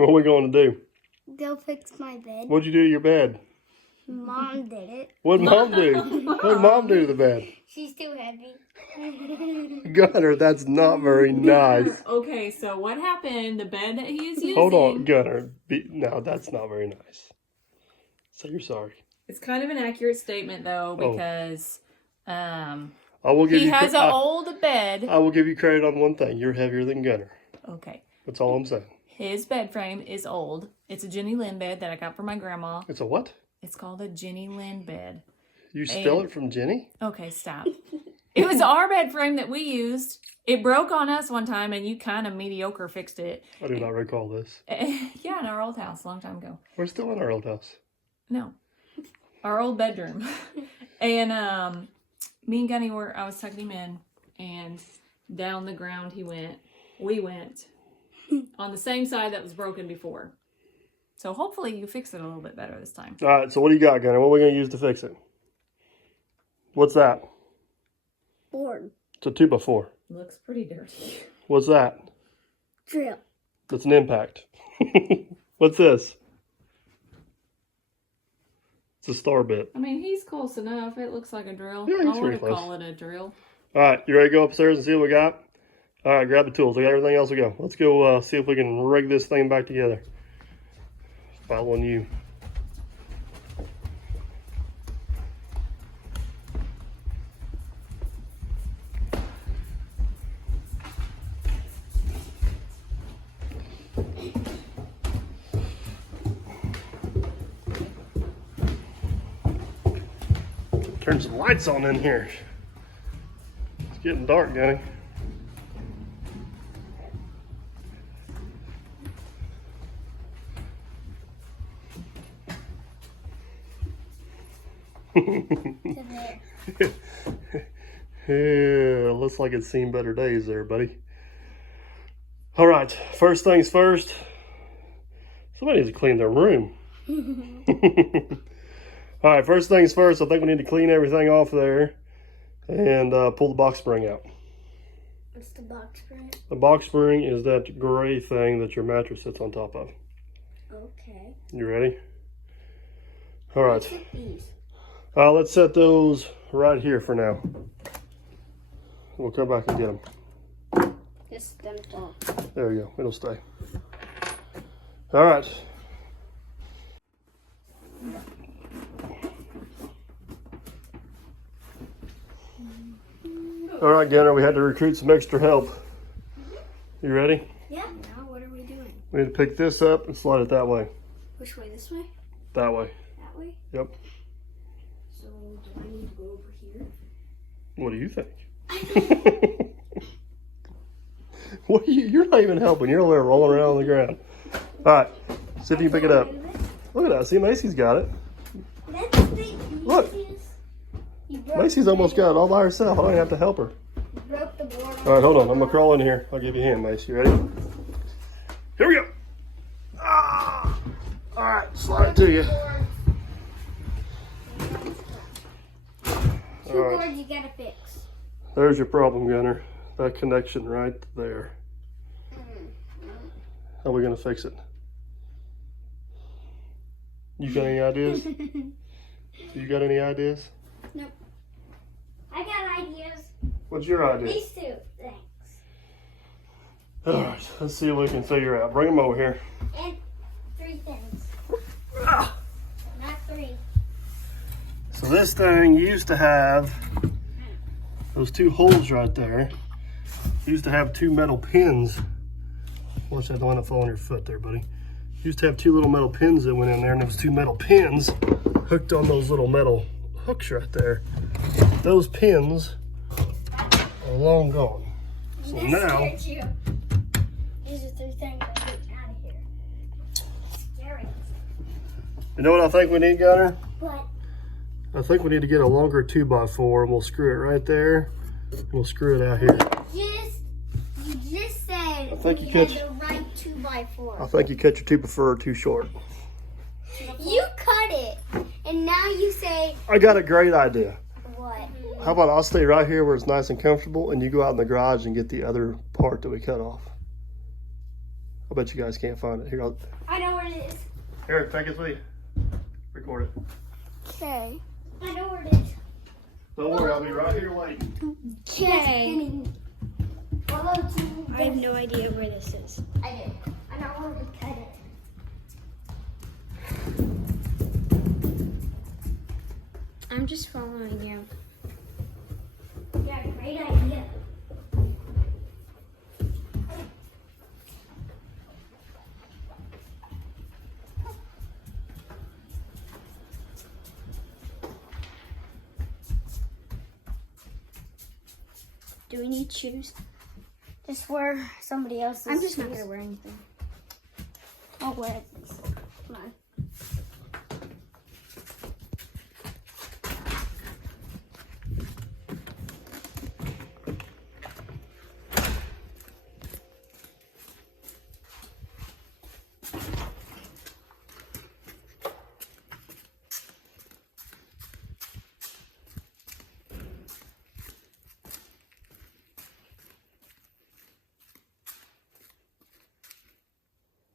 What are we going to do? Go fix my bed. What'd you do to your bed? Mom did it. What'd Mom do? What'd Mom do to the bed? She's too heavy. Gunner, that's not very nice. Okay, so what happened? The bed that he is using. Hold on, Gunner. No, that's not very nice. Say you're sorry. It's kind of an accurate statement though, because I will give he you has an old bed. I will give you credit on one thing. You're heavier than Gunner. Okay. That's all I'm saying. His bed frame is old. It's a Jenny Lynn bed that I got from my grandma. It's a what? It's called a Jenny Lynn bed. You stole it from Jenny? Okay, stop. It was our bed frame that we used. It broke on us one time, and you kind of mediocre fixed it. I do not recall this. Yeah, in our old house, a long time ago. We're still in our old house. No. Our old bedroom. And me and Gunny I was tucking him in, and down the ground we went on the same side that was broken before. So hopefully you fix it a little bit better this time. All right, so what do you got, Gunner? What are we going to use to fix it? What's that? Board. It's a 2x4. Looks pretty dirty. What's that? Drill. That's an impact. What's this? It's a star bit. I mean, he's close enough. It looks like a drill. Yeah, he's I pretty would close. call it a drill. All right, you ready to go upstairs and see what we got? All right, grab the tools. We got everything else to go. Let's go see if we can rig this thing back together. Following you. Turn some lights on in here. It's getting dark, Gunny. Yeah, looks like it's seen better days there, buddy. All right, first things first. Somebody needs to clean their room. All right, first things first, I think we need to clean everything off there and pull the box spring out. What's the box spring? The box spring is that gray thing that your mattress sits on top of. Okay. You ready? All right. What's with these? Let's set those right here for now. We'll come back and get them. This them fall. There you go. It'll stay. All right. All right, Gunner, we had to recruit some extra help. You ready? Yeah. Now what are we doing? We need to pick this up and slide it that way. Which way? This way? That way. That way? Yep. So do I need to go over here? What do you think? What are you're not even helping. You're over there rolling around on the ground. All right. See if you can pick it up. Look at that. See, Macy's got it. That's the Look. easiest. You broke Macy's the almost got it all by herself. I don't even have to help her. You broke the board. All right, hold on. I'm going to crawl in here. I'll give you a hand, Mace. You ready? Here we go. Ah! All right, slide it to you. Two boards you gotta fix. There's your problem, Gunner. That connection right there. How are we going to fix it? You got any ideas? You got any ideas? Nope. I got ideas. What's your idea? These two. Thanks. All right, let's see what we can figure out. Bring them over here. And three things. Ah! Not three. So this thing used to have those two holes right there. Used to have two metal pins. Watch that, don't want to fall on your foot there, buddy. Used to have two little metal pins that went in there, and those two metal pins hooked on those little metal hooks right there. Those pins are long gone. So This now, scared you. These are three things I get out of here. Scary. you know what I think we need, Gunner? But I think we need to get a longer 2x4, and we'll screw it right there, and we'll screw it out here. you just said think we you had catch- the right 2x4. I think you cut your 2x4 too short. You cut it, and now you say I got a great idea. what? How about I'll stay right here where it's nice and comfortable, and you go out in the garage and get the other part that we cut off. I bet you guys can't find it. Here, I know where it is. here, take it with you. Record it. Okay. I know where it is. Don't worry, I'll be right here waiting. Okay. I have no idea where this is. I do. I know where to cut it. I'm just following you. Yeah, great idea. Do we need shoes? Just wear somebody else's. I'm just not shoes. gonna wear anything. I'll wear this. Come on.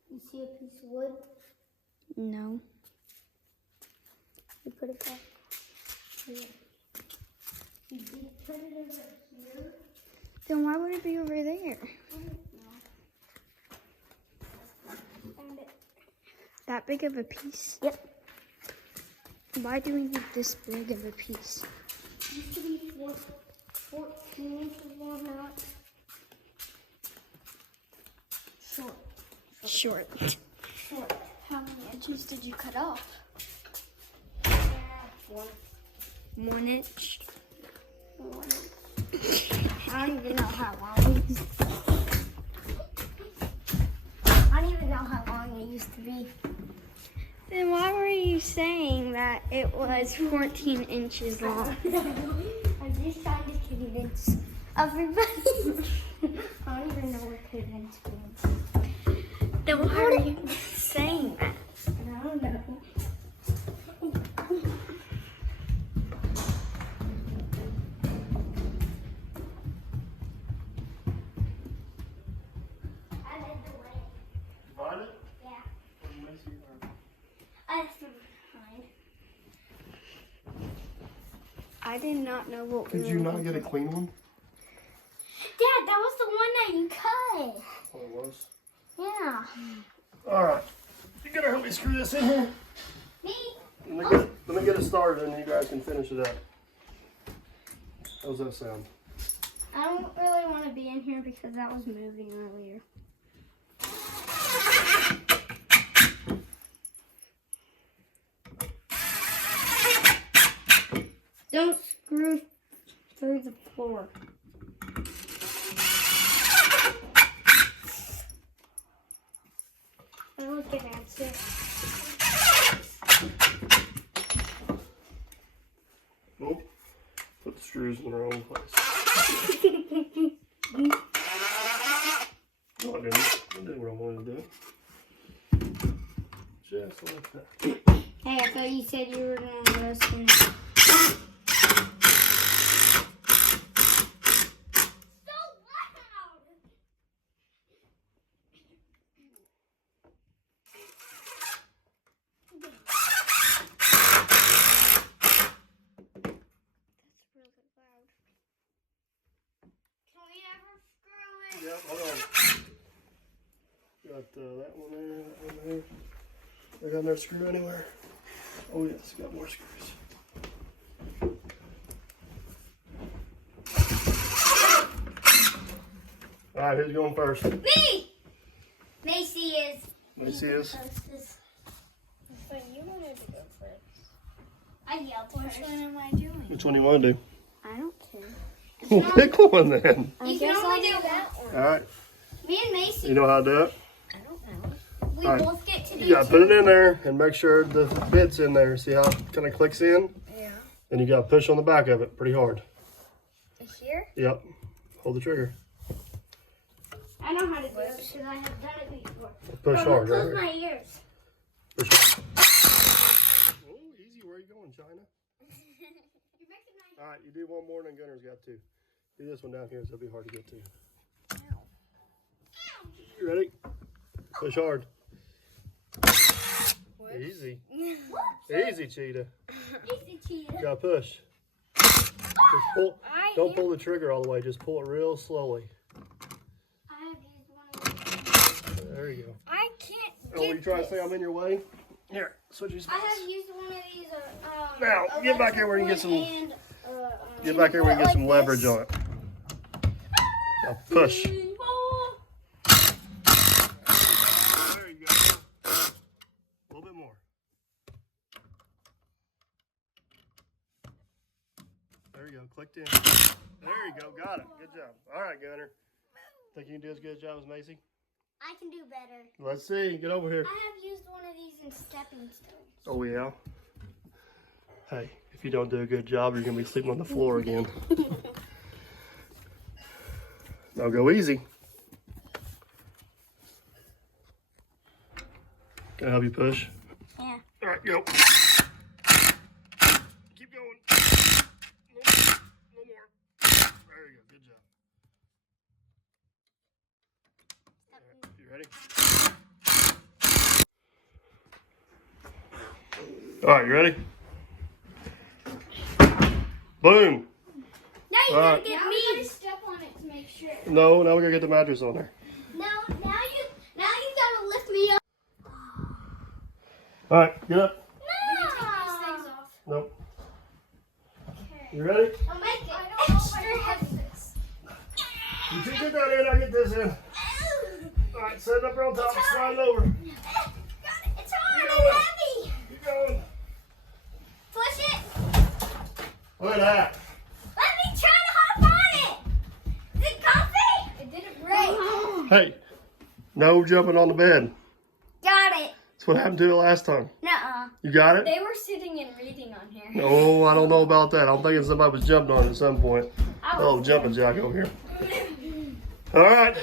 You see a piece of wood? No. You put it back. Here. You did put it over here. Then why would it be over there? I don't know. Found it. That big of a piece? Yep. Why do we need this big of a piece? Used to be 14 inches long now. Short. Short. Short. How many inches did you cut off? One. 1 inch. One. I don't even know how long it used to be. I don't even know how long it used to be. Then why were you saying that it was 14 inches long? I'm just trying to convince everybody. I don't even know what convince means. Then why are you saying that? I don't know. I led the way. Find it? Yeah. Or you may see it, or- I left them behind. I did not know what we Did were you not looking get a clean one? Dad, that was the one that you cut. Oh, it was. Yeah. All right. You gonna help me screw this in here? Me? Let me get it started and you guys can finish it up. How's that sound? I don't really want to be in here because that was moving earlier. Don't screw through the floor. I look at answer. Oh, put the screws in their own place. No, I didn't. I did what I wanted to do. Just like that. Hey, I thought you said you were going to listen. Yep, hold on. Got that one there, that one there. I got another screw anywhere? Oh yes, got more screws. All right, who's going first? Me! Macy is. Macy is. So you wanted to go first. I yelled first. Which one am I doing? Which one do you want to do? I don't care. Well, pick one then. You can only do that one. All right. Me and Macy, You know how to do it? I don't know. we All right. both get to do You gotta put it in there and make sure the bit's in there. See how it kind of clicks in? Yeah. And you gotta push on the back of it pretty hard. Here? Yep. Hold the trigger. I know how to do it because I have done it before. Push Bro, hard, close right? my ears. Push hard. Oh, easy. Where are you going, China? You're making my All right, you do one more and then Gunner's got two. Do this one down here so it'll be hard to get to. You ready? Push hard. Easy. Easy, cheetah. Easy cheetah. Gotta push. Just pull. Don't pull the trigger all the way. Just pull it real slowly. I have used one of these. There you go. I can't Oh, you trying to say I'm in your way? Here, switch your I spots. have used one of these. Now, get back here where you can get some. And, Get back here where you can get some leverage on it. Now push. There you go. A little bit more. There you go. Clicked in. There you go. Got it. Good job. All right, Gunner. Think you can do as good a job as Macy? I can do better. Let's see. Get over here. I have used one of these in stepping stones. Oh, yeah. Hey, if you don't do a good job, you're going to be sleeping on the floor again. Now go easy. Can I help you push? Yeah. All right, go. Keep going. No more. There you go. Good job. All right, you ready? All right, you ready? Boom. Now you All gotta right. get me. Step on it to make sure. No, now we gotta get the mattress on there. Now you gotta lift me up. All right, get up. No. Nope. You ready? I'll make it extra heavy. You two get that in, I get this in. All right, set it up here on top, slide it over. It's hard and heavy. Keep going. Push it. Look at that. Let me try to hop on it. Is it comfy? It didn't break. Hey, no jumping on the bed. Got it. That's what happened to it last time. Nuh-uh. You got it? They were sitting and reading on here. Oh, I don't know about that. I'm thinking somebody was jumping on it at some point. Oh, jumping jack over here. All right.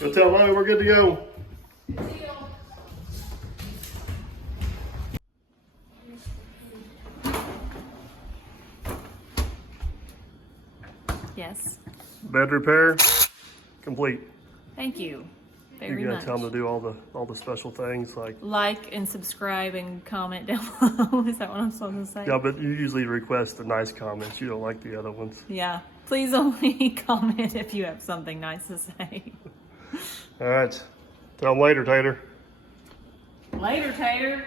Go tell Mommy we're good to go. Yes. Bed repair complete. Thank you You're very gonna much. tell them to do all the special things like. Like and subscribe and comment down below. Is that what I'm supposed to say? Yeah, but you usually request the nice comments. You don't like the other ones. Yeah. Please only comment if you have something nice to say. All right. Tell them later, Tater. Later, Tater.